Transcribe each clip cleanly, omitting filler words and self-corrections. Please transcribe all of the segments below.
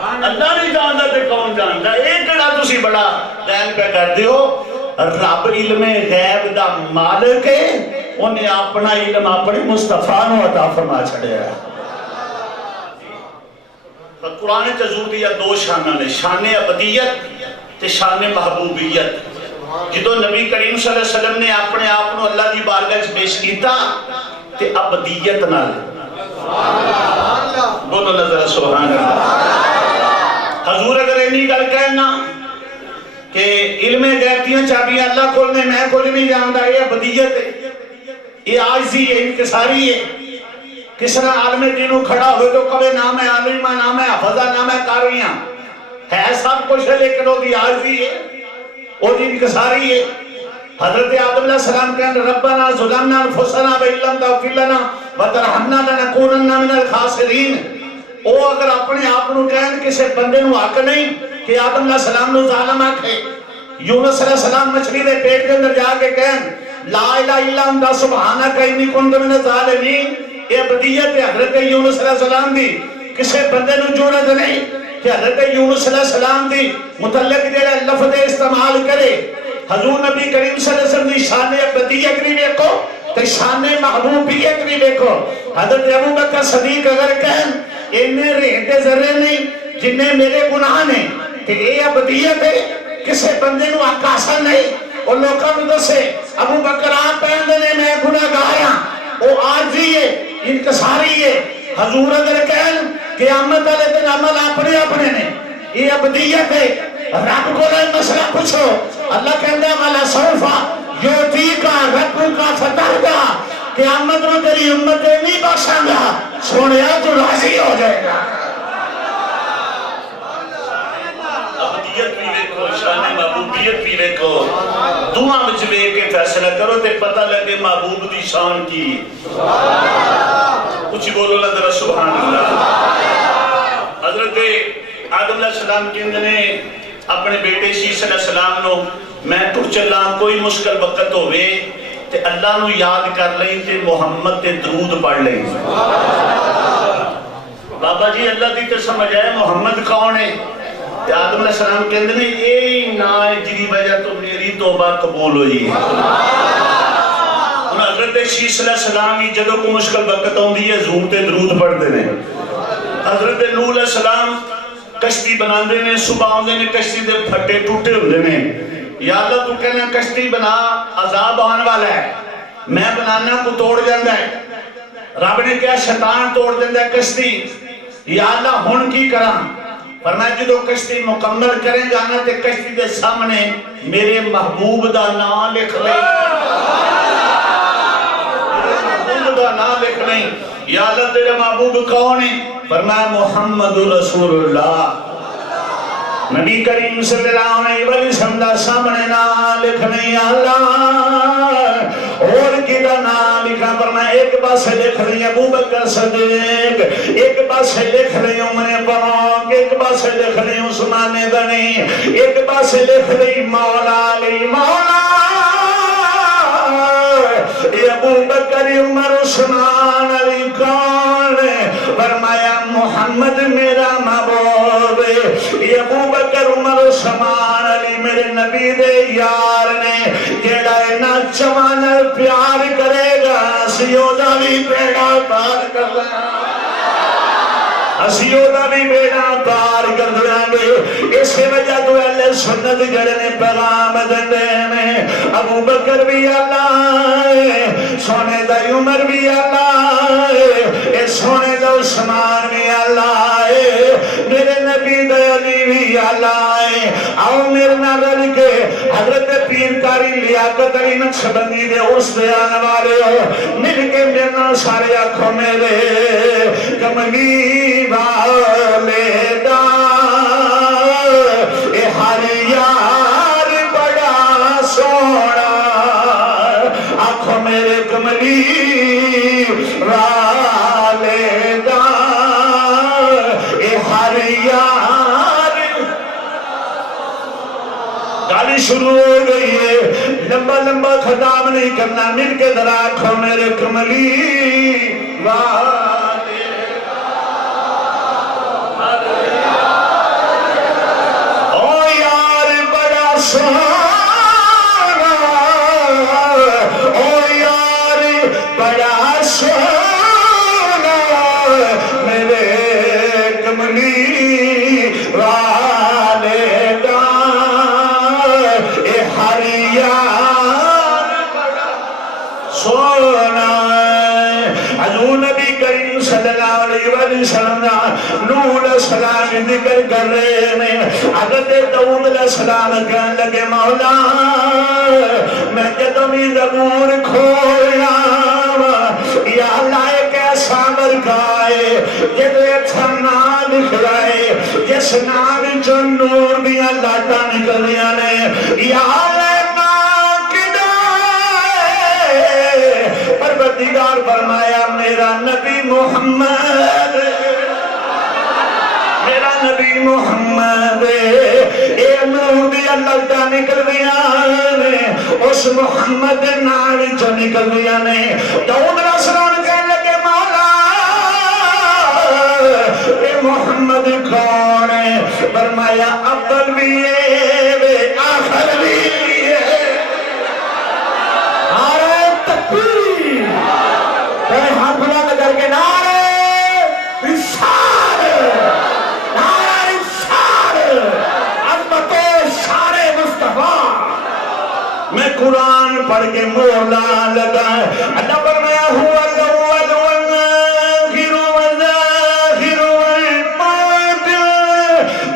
اللہ نہیں جانتا تے کون جانتا؟ ایک کڑا تسی بڑا دین پہ کر دیو. رب علم غیب دا مالک ہے، انہیں اپنا علم اپنے مصطفیٰ نو عطا فرما چھڑے ہے. قرآن تزور دیا دو شانہ نے، شان ابدیت تے شان محبوبیت. جدو نبی کریم صلی اللہ علیہ وسلم نے اپنے آپنو اللہ دی بارگاہ پیش کیتا تے ابدیت نال. بولو نظر سبحان اللہ. حضور اگر اینی گل کہنا کہ علم غیب دیاں چابیاں اللہ کول نے، میں کول نہیں جاندا، یہ ابدیت ہے، یہ عاجزی ہے، انکساری ہے. کس طرح عالم دینوں کھڑا ہوئے تو کبھی نام ہے عالمہ، نام ہے حفظہ، نام ہے کارویاں ہے، سب کچھ ہے، لیکن وہ دی عاجزی ہے، وہ دی انکساری ہے. حضرت آدم علیہ السلام کہنے ربنا ظلمنا انفسنا وإن لم تغفر لنا وترحمنا لنكونن من الخاسرین. وہ اگر اپنے آپ نو کہن کسے بندے نو حق نہیں کہ آدم علیہ السلام نو ظالم آکھے. یونس علیہ السلام مچھلی دے پیٹ کے اندر جا کے کہن لا الہ الا انت سبحانک انی کنت من الظالمین. یہ ابدیت ہے حضرت یونس علیہ السلام دی. کسے بندے نو جرأت نہیں کہ حضرت یونس علیہ السلام دی متعلق جڑا لفظ استعمال کرے. حضور نبی کریم صلی اللہ علیہ وسلم دی شان ابدیت نہیں دیکھو تو شان محبوبیت نہیں دیکھو. حضرت ابو بکر صدیق اگر کہن انہیں رہتے ذرے نہیں جنہیں میرے گناہ نے کہ یہ ابدیت ہے، کسے بندے نو آکاسا نہیں. اور لوگوں نے دسے ابو بکر آپ پہن نے میں گناہ گایا، وہ عاجزی ہے، انکساری ہے. حضور اگر کہن قیامت والے دن عمل اپنے اپنے نے، یہ ابدیت ہے. رب کو لئے مسئلہ پوچھو، اللہ کہندہ والا صوفہ یوتیکا ربکا فتردہ، قیامت میں تیری امتیں نہیں بخشاں گا، سونیا تو راضی ہو جائے گا. ابدیت بھی دیکھو، شان محبوبیت بھی دیکھو. دعا مجھ لے کے فیصلہ کرو تے پتہ لگے محبوب دی شان کی. کچھ بولو نا ذرا سبحان اللہ. حضرت آدم علیہ السلام نے اپنے بیٹے شیس علیہ السلام نو میں تو چلا کوئی مشکل وقت ہوئے تے اللہ نو یاد کر لیں تے محمد تے درود پڑھ لیں. بابا جی اللہ دی تے سمجھ آئے محمد کون ہے؟ تے آدم علیہ السلام کہندے نے یہ نا جی وجہ تو میری توبہ قبول ہوئی. حضرت شیس علیہ السلام کی جدو کو مشکل وقت ہوندی ہے زور تے درود پڑھ دینے. حضرت نوح علیہ السلام کشتی بنا دینے، صبح آن دینے کشتی دے پھٹے ٹوٹے ہو دینے. یا اللہ تو کہنا کشتی بنا عذاب آن والا ہے، میں بنانا کو توڑ جاندہ ہے. رب نے کیا شیطان توڑ دیندہ ہے کشتی. یا اللہ ہن کی کرام فرمایا جدو کشتی مکمل کریں جانا تے کشتی دے سامنے میرے محبوب دا نام لکھ لیں، محبوب دا نام لکھ لیں. یا اللہ تیرے محبوب کون ہے؟ فرمایا محمد رسول اللہ. نبی کریم صلی اللہ علیہ وسلم دا سامنے نام لکھنے. یا اللہ اور کی دا نام لکھا. فرمایا ایک بات سے لکھ رہی ابو بکر صدیق، ایک بات سے لکھ رہی عمر فاروق، ایک بات سے لکھ رہی عثمان غنی، ایک بات سے لکھ رہی مولا علی. مولا ابو بکر عمر عثمان علی کون ہے؟ فرمایا محمد میرا محبوب. یہ ابو بکر عمر عثمان علی میرے نبی دے یار نے جیڑا اینا چوانا پیار کرے گا سیودہ بھی بیڑا پار کر رہا، سیودہ بھی بیڑا پار کر رہا گے. اس کی وجہ تو اہل سنت جڑنے پیغام دنے ابو بکر بھی اللہ سونے دا عمر بھی اللہ اے سونے دا عثمان بھی اللہ میرے نبی دا علی بھی اللہ. آؤ میرے نظر کے حضرت پیر کاری لیاقت علی نقشبندی دے اس دے آنے والے ہو مل کے میرے سارے آنکھوں میرے کملی والے دا اے ہر یار بڑا سونا آنکھوں میرے کملی والے دا اے ہر یار. گالی شروع ہو گئی ہے، لمبا لمبا خطاب نہیں کرنا، مل کے ذرا آنکھوں میرے کملی والے والدہ اے ہریار سونا حضور نبی کریم صلی اللہ علیہ وسلم نور السلام ذکر کر رہے ہیں حضرت داؤد علیہ السلام کہنے لگے مولا میں جدوں بھی زبور کھولا یا اللہ ایک ایسا مرکائے جدو ایسا نام لکھ رہے جس نام جو نور دیا لاتا نکل دیا نے یا اللہ پروردگار فرمایا میرا نبی محمد اے نور دی اللہ دا نکل دیا نے اس محمد نام جو نکل دیا نے داؤد علیہ السلام کہنے لگے مولا اے محمد کون ہے فرمایا اول بھی ہے آخر بھی ہے نعرہ تکبیر ہاتھ بلند کر کے نعرہ رسالت میں قرآن پڑھ کے مولا لگا اللہ فرمایا ہوا الاول والآخر والظاہر والباطن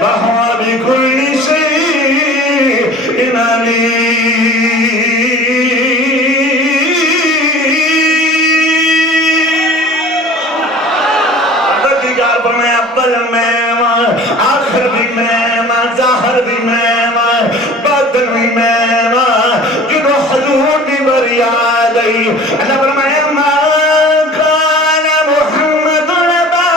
وهو بكل شيء عليم فرمایا اول میں آخر بھی میں ظاہر بھی میں باطن بھی میں حضور دی بریاد اللہ فرمایا ما کان محمد نبا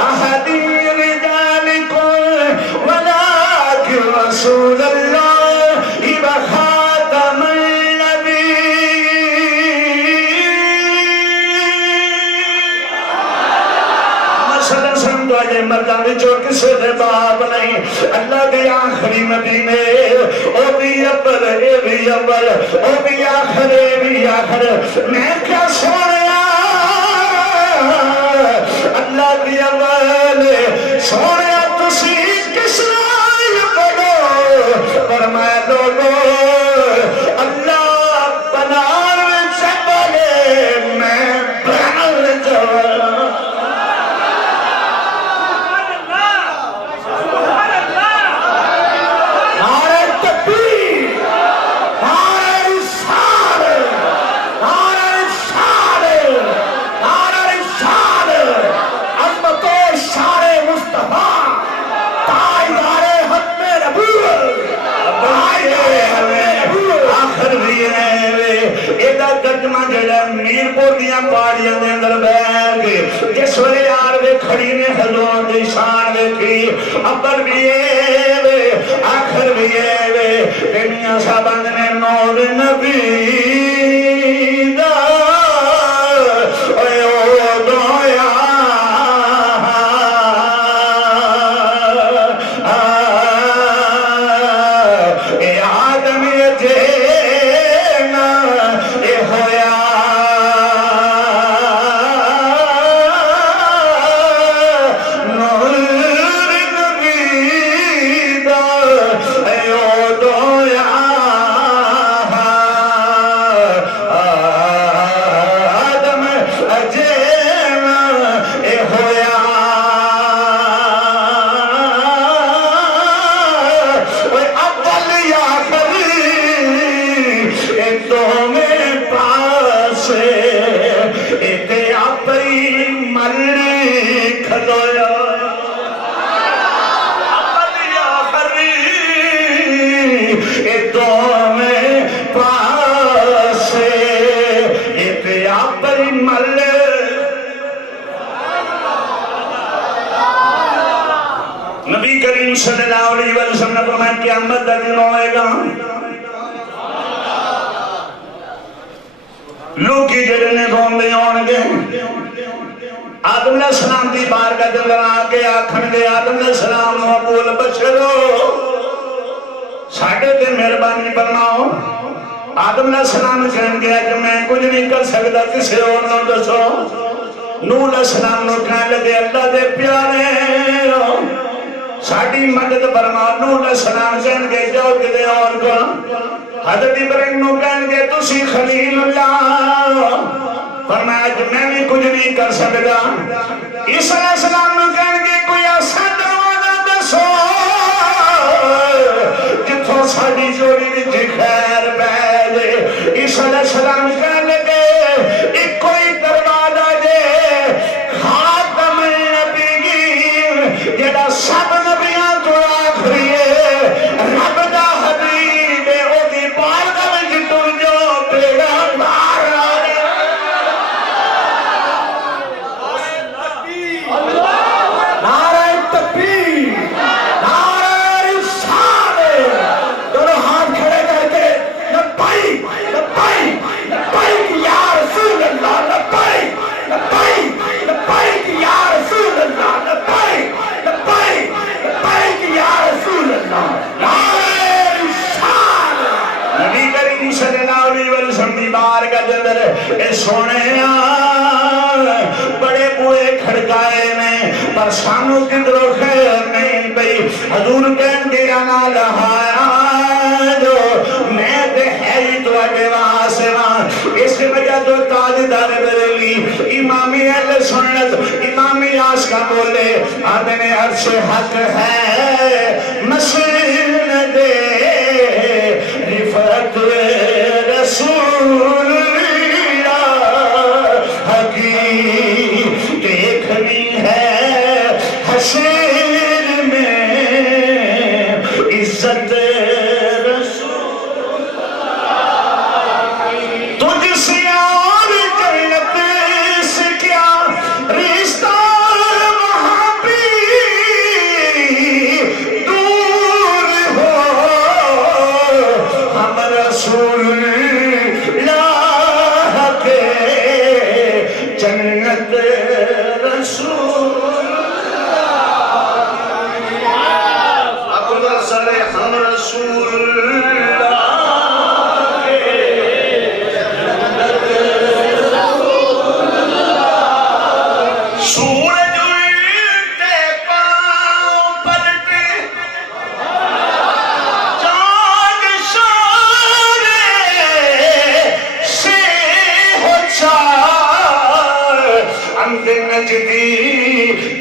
احد من رجالکم ولکن رسول اللہ وخاتم النبی مردان جو کسے دے باب نہیں اللہ دے آخری نبی نے او بھی اول اے بھی اول او بھی آخر اے بھی آخر میں کیا سوڑیا اللہ دی اول سوڑیا تسی کس لائے پڑھو فرمایا لوگو اللہ بنار سے بولے میں بنار جوڑا ترجمہ جڑا میر پوریاں پاڑیاں دے اندر بیٹھ جس ویلے یار وے کھڑی نے حضور دی شان ویکھی اول بھی اے وے آخر بھی اے وے میاں صاحب نے نور نبی دا اے او دویا اے آدم جے نبی کریم صلی اللہ علیہ وسلم نے فرمایا قیامت کا دن ہوئے گا لوگ کی جڑے نے روندے ہونگے آدم علیہ السلام دی بارگاہ دے اندر آ کے آکھن گے آدم علیہ السلام نو ابول بشرو ساڈے تے مہربانی فرماؤ آدم علیہ السلام کہن گیا کہ میں کچھ نہیں کر سکتا کسے اور نو دسو نوح علیہ السلام نو کہنے لگے اللہ دے پیارے ساڑی مدد فرما. نوح علیہ السلام کہنے گے جاؤ کدے اور کو. حضرت ابراہیم نو کہنے گے تسی خلیل اللہ. فرمایا کہ میں بھی کچھ نہیں کر سکتا. عیسیٰ علیہ السلام نو کہنے گے کوئی ایسا دروازہ دسو جتھوں ساڑی جوڑی وچ خیر پہ جے. عیسیٰ علیہ السلام کہنے لگے ایک کوئی دروازہ دے خاتم النبیین جڑا سب نبیاں تو آخری ہے رب دا حبیب ہے او دی بارگاہ وچ ٹر جو بیڑا پار آ گیا. نعرہ تکبیر نعرہ رسالت. دونوں ہاتھ کھڑے کر کے لبیک لبیک لبیک یا رسول اللہ لبیک لبیک لبیک یا رسول اللہ لبیک لبیک لبیک یا رسول اللہ. نعرہ رسالت. نبی کریم صلی اللہ علیہ وسلم دی بارگاہ دے اندر اے سونے بڑے بوئے کھڑکائے میں پر سانو کدرو خیر نہیں پئی. حضور کہن گے انا لہایا جو میں تے ہے ہی تو اڈے واسے وہاں. اس وجہ تو تاجدار بریلی امام اہل سنت امام عاشقہ بولے آدھنے عرش حق ہے مسند رفعت رسول اللہ حقیق دیکھنی ہے حشر میں عزت رسول تجھ سے اور جنت سے کیا رشتہ وہاں بھی دور ہو ہم رسول اللہ کے جنت رسول اکبر سارے ہم رسول سورج الٹے پاؤں پلٹے چاند سارے سے ہو چار اندھ نجدی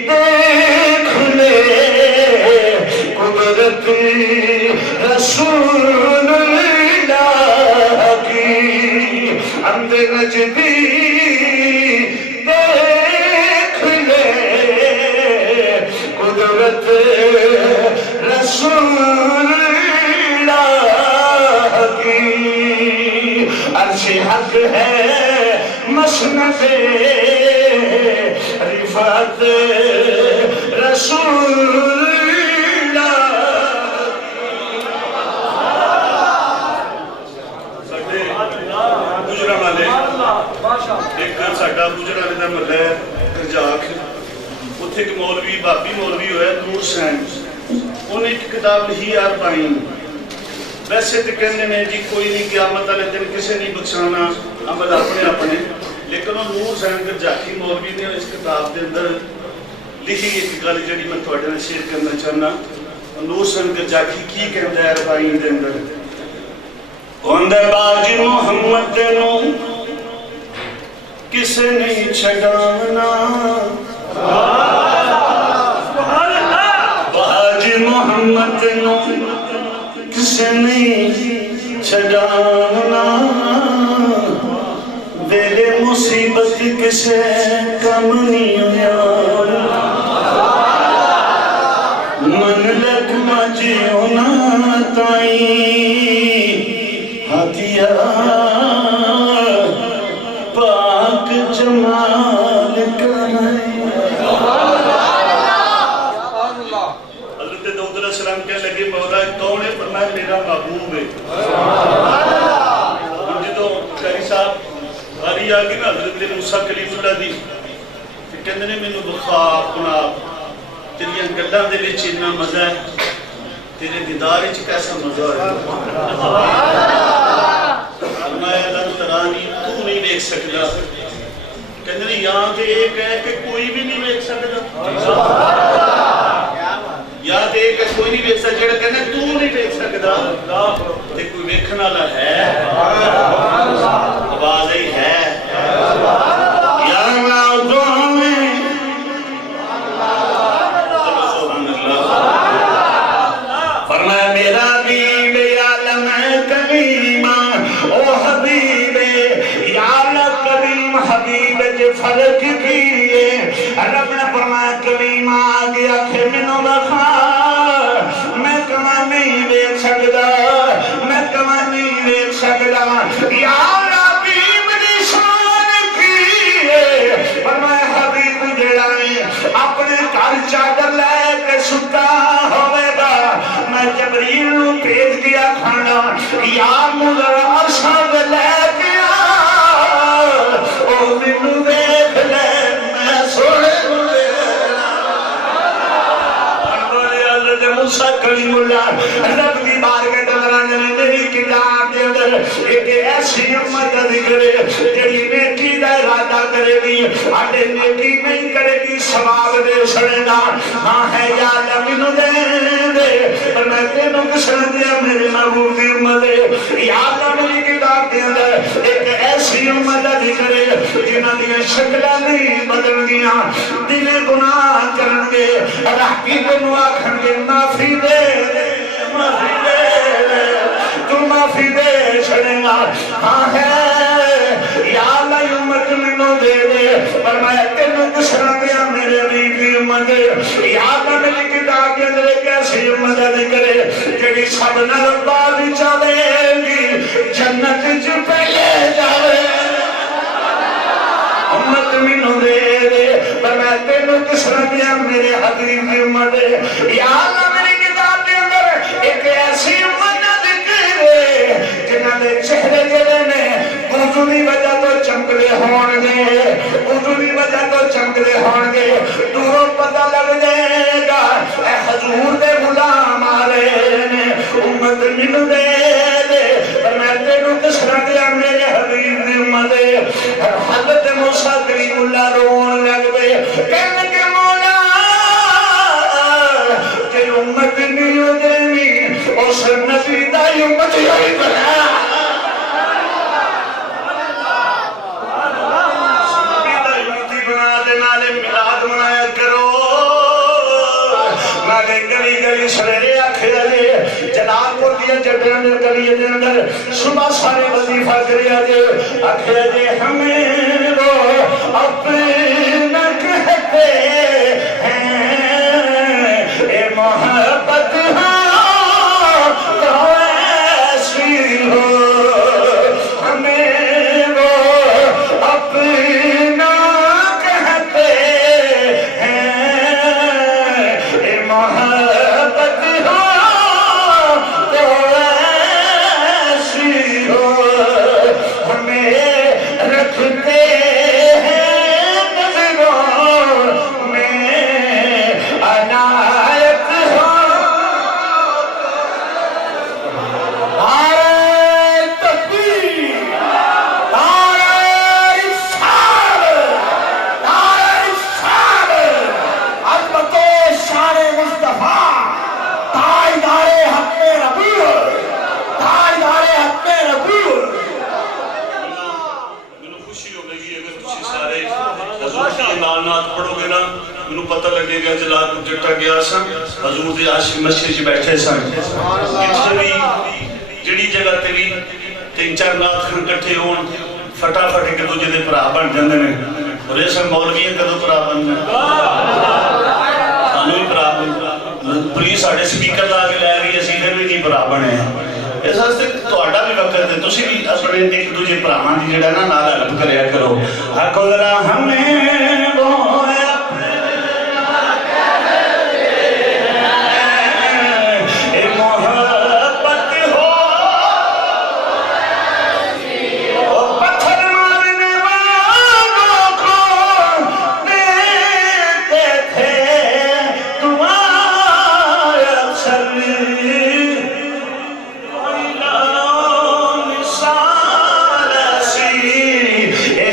دیکھ لے قدرت رسول اللہ کی. اندھ نجدی قدرت رسول اللہ کی. عرش حق ہے مسند رفعت رسول اللہ. ساڈے گجرا والے ایک ساڈا گجرا والے دا محلہ ہے رجاک. اتھے ایک مولوی بابی مولوی ہویا نور حسین انہیں ایک کتاب لکھی یار پائیں. ویسے تو کہنے نے جی کوئی نہیں قیامت والے دن کسے نہیں بخشانا عمل اپنے اپنے. لیکن وہ نور حسین گرجاکی مولوی نے اس کتاب کے اندر لکھی ایک گل جڑی میں تھوڑے نال شیئر کرنا چاہنا. نور حسین گرجاکی کی کہندا ہے پائیں دے اندر ہوندے باج محمد نو کسے نہیں چھڈانا باج محمد نو کسے نہیں چھڈانا ویلے مصیبت کسے کم نہیں ہویا من لگ مجھے ہونا تائیں ہتھیا پاک جمال کرائیں. حضرت داؤد علیہ السلام کہنے لگے مولا کون ہے؟ فرمایا میرا محبوب ہے. جدو قاری صاحب باری آگے نا حضرت موسیٰ کلیم اللہ دی کہنے نے میں نے بخوا اپنا تیریاں گلہ دے لئے چیننا مزہ ہے تیرے دیدارے چھ کیسا مزہ ہے. فرمایا اللہ ترانی تو نہیں دیکھ سکتا کہندے یہاں تے ایک ہے کہ کوئی بھی نہیں ویکھ سکدا یا تے ایک کوئی نہیں ویکھ سکدا جڑا کہندا تو نہیں ویکھ سکدا تے کوئی ویکھن والا ہے آواز ہی ہے یا فرق کیے رب نے فرمایا کلیم آ گیا کہ منو بخا میں کما نہیں دیکھ سکتا میں کما نہیں دیکھ سکتا یا حبیب دی شان کیے فرمایا حبیب جڑا نے اپنے گھر چادر لے کے ستا ہوئے گا میں جبریل نو بھیج دیا کھانا یا مگر عرشاں دے لے کے مینو دیکھ لے میں سونے حضرت موسیٰ کلیم اللہ رب دی بارگاہ دلرانے نے میری کتاب دے اندر ایک ایسی امت ذکر ہے جڑی نیکی دا ارادہ کرے گی اٹے نیکی نہیں کرے گی ثواب دے سڑے گا ہاں ہے یا اللہ مینو دے دے پر میں تینوں کسن دیا میرے محبوب دی امت ہے یا اللہ میری کتاب دے اندر ایک ایسی امت ذکر ہے جنہاں دیاں شکلاں نہیں بدل گیا دل گناہ کرن گے راہی کو آکھن گے معافی دے معافی دے تو معافی دے چھڑے گا ہاں ہے یا اللہ امت منو دے دے پر میں تینوں کسنا گیا میرے عبید کی امت یا اللہ میری کتاب کے اندر ایک ایسی امت ذکر ہے جڑی سب نال بعد چاہے گی جنت جو پہلے جاوے امت منو دے دے پر میں تینوں کسنا گیا میرے حبیب کی امت یا اللہ میری کتاب کے اندر ایک ایسی امت ذکر ہے جنہاں دے چہرے جڑے نے وضو دی وجہ تو چمکدے ہون گے وضو دی وجہ تو چمکدے ہون گے دوروں پتہ لگ جائے گا اے حضور دے غلام آ رہے نے امت منو دے دے پر میں تینوں کسنا گیا میرے حبیب دی امت حضرت موسیٰ کلیم اللہ رون لگ پے کہنے کے مولا کہ امت نہیں ہو دینی اس نبی دا امت ہوئی بنا نبی دا امتی بنا دے نالے میلاد منایا کرو نالے گلی گلی سویرے آکھے دے جلال پور دیا جٹیاں دے گلی دے اندر صبح سارے وظیفہ کریا دے آکھے دے ہمیں وہ اپنا کہتے ہیں اے محبت تو ایسی ہو ہمیں وہ اپنا کہتے ہیں اے محبت تو ایسی ہو ہمیں رکھتے ہیں نظروں میں عنایت ہو نعرہ تکبیر نعرہ رسالت نعرہ رسالت عظمت و شان مصطفیٰ تاجدار حق ربیع تاجدار حق ربیع خوشی ہو گئی اگر تسی سارے حضور کی نانات پڑھو گے نا انہوں پتہ لگے گا جلال کو جٹا گیا سن حضور دے عاشق مسجد جی بیٹھے سن جتنی جڑی جگہ تے بھی تین چار نات خان کٹھے ہون فٹا فٹے کے دوجہ دے پرا بن جاندے نے اور یہ سن مولویاں کدو پرا بن جاندے سانو ہی پرا بن پولیس آڑے سپیکر لا کے لے گئی اسی بھی نہیں پرا بنے ہیں اس واسطے تہاڈا بھی وقت ہے تسی بھی اپنے ایک دوجے بھراواں دی جڑا نا نال ہیلپ کریا کرو آکھو ذرا ہمیں وہ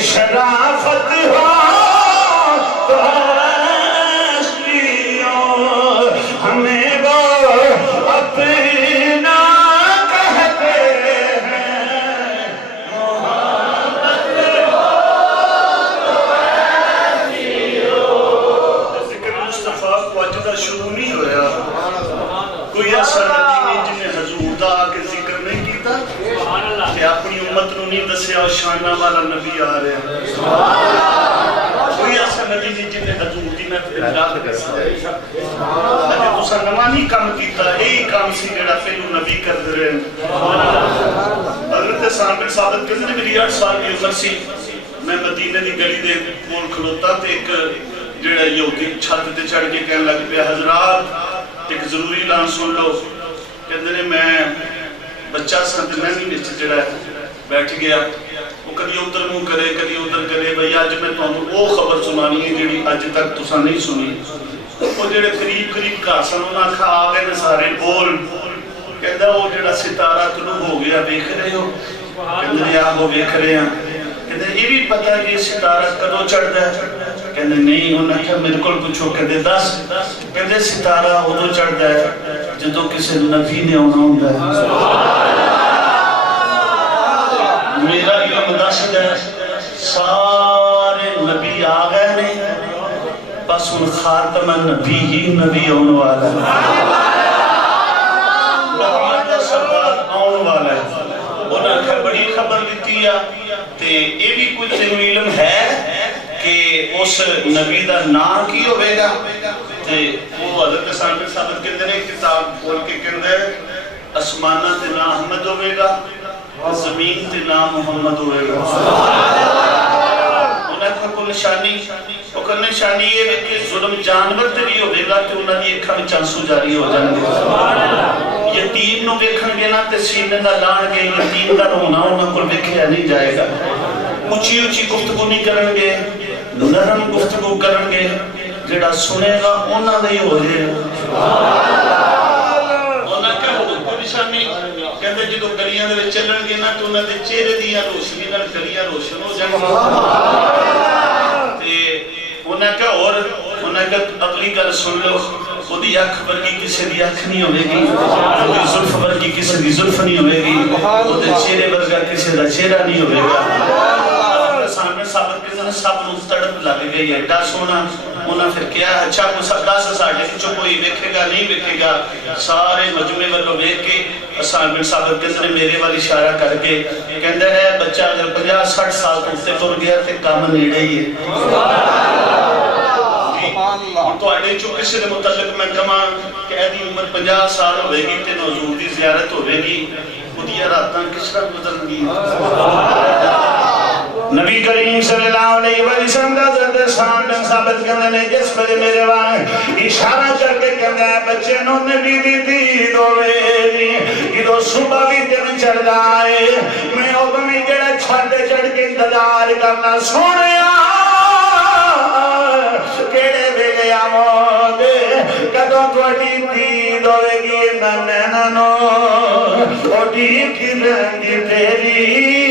شرافت ہو شروع نہیں ہویا کوئی ایسا نبی نہیں جنہیں حضور دا آکے ذکر نہیں کیتا کہ اپنی امت نو نہیں دسیا شانہ والا نبی آ رہے ہیں کوئی ایسا نبی نہیں جنہیں حضور دی میں پھر جا کے دسیا اگر تسا نوانی کام کیتا یہی کام سی جڑا پہلو نبی کر دے رہے ہیں حضرت سان بن ثابت کہتے ہیں میری 8 سال کی عمر سی میں مدینہ دی گلی دے کول کھلوتا تے ایک جڑا یہودی چھت تے چڑھ کے کہنے لگ پیا حضرات ایک ضروری اعلان سن لو کہتے ہیں میں بچہ سنت میں نہیں بچ جڑا بیٹھ گیا وہ کدی ادھر منہ کرے کدی ادھر کرے بھئی اج میں تمہیں وہ خبر سنانی ہے جڑی اج تک تساں نہیں سنی وہ جڑے قریب گھر سن انہاں کھا آ گئے سارے بول کہندا وہ جڑا ستارہ طلوع ہو گیا ویکھ رہے ہو کہندے آہو ویکھ رہے ہیں کہندے یہ بھی پتہ ہے کہ ستارہ کدوں چڑھدا ہے کہندے نہیں انہاں کہا میرے کول پوچھو کہندے دس کہندے ستارہ ادوں چڑھدا ہے جدوں کسی نبی نے آنا ہوندا ہے میرا علم دسدا ہے سارے نبی آ گئے نے بس ان خاتم نبی ہی نبی آنے والا ہے محمد سرکار آنے والا ہے انہاں نے بڑی خبر دیتی ہے تے یہ بھی کوئی تینوں علم ہے کہ اس نبی دا نام کی ہوئے گا تے وہ حضرت سان بن ثابت کہتے ہیں کتاب کھول کے کہتے ہیں اسمانہ تے نام احمد ہوئے گا زمین تے نام محمد ہوئے گا انہاں کا کوئی نشانی وہ کرنے نشانی یہ ہے کہ ظلم جانور تے بھی ہوئے گا کہ انہاں دی اکھاں وچ آنسو جاری ہو جائیں گے یتیم نو ویکھن گے نا تے سینے دا لان گے یتیم دا رونا انہاں کو ویکھیا نہیں جائے گا اونچی اونچی گفتگو نہیں کرن گے نرم گفتگو کرن گے جڑا سنے گا انہاں دا ہی ہو جائے گا انہاں کا کوئی نشانی کہندے جدوں گلیاں دے وچ چلن گے نا تے انہاں دے چہرے دی روشنی نال گلیاں روشن ہو جائیں تے انہاں کا اور انہاں کا اگلی گل سن لو خودی اکھ ورگی کسی دی اکھ نہیں ہوئے گی خودی زلف ورگی کسی دی زلف نہیں ہوئے گی خودی چہرے ورگا کسی دا چہرہ نہیں ہوئے گا سامنے ثابت کرنے سب نو تڑپ لگ گئی ہے ایڈا سونا انہاں پھر کیا اچھا کو سب 10 ساڑھے کچھو کوئی ویکھے گا نہیں ویکھے گا سارے مجمع والوں ویکھ کے سامنے ثابت کرنے میرے والی اشارہ کر کے کہندے ہے بچہ اگر 50-60 سال تو سے ٹر گیا تے کام نیڑے ہی ہے تو اڑے جو کسی نے متعلق میں کہاں کہ ایدی عمر 50 سال ہوئے گی تے حضور دی زیارت ہوئے گی خودی راتاں کس طرح گزرن گی نبی کریم صلی اللہ علیہ وسلم کا حضرت سان بن ثابت کرنے نے جس پر میرے وہاں اشارہ کر کے کہنا ہے بچے نو نبی دی دید ہوئے گی دو صبح بھی دن چڑھ جائے میں اوپمی جڑا چھڑتے چڑھ کے انتظار کرنا سونیا کیڑے بھیجے آمودے کدوں توڑی دید ہوئے گی ننننو اوٹی کی رنگی تیری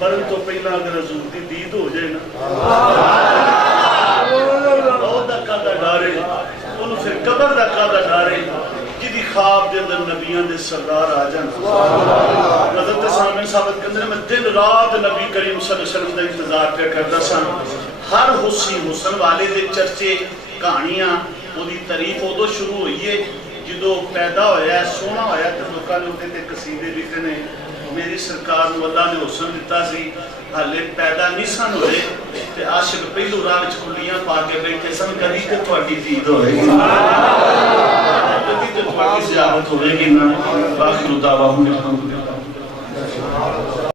مرن تو پہلا اگر حضور دی دید ہو جائے نا موت دا قادہ ڈارے انہوں پھر قبر دا قادہ ڈارے جدی خواب دے اندر نبیان دے سردار آ جان حضرت سامن ثابت کندر میں دن رات نبی کریم صلی اللہ علیہ وسلم دا انتظار پہ کرتا سا ہر حسن والے دے چرچے کہانیاں وہ دی تعریف ادو شروع ہوئی ہے جدو پیدا ہویا ہے سونا ہویا تو لوکاں نے ہوتے تے قصیدے لکھنے میری سرکار نو اللہ نے حسن دیتا سی حالے پیدا نہیں سن ہوئے تے عاشق پہلو راہ وچ کلیاں پا کے بیٹھے سن کبھی تے تہاڈی دید ہوئے گی کبھی تے تہاڈی زیارت ہوئے گی نا باخر دعواہم الحمد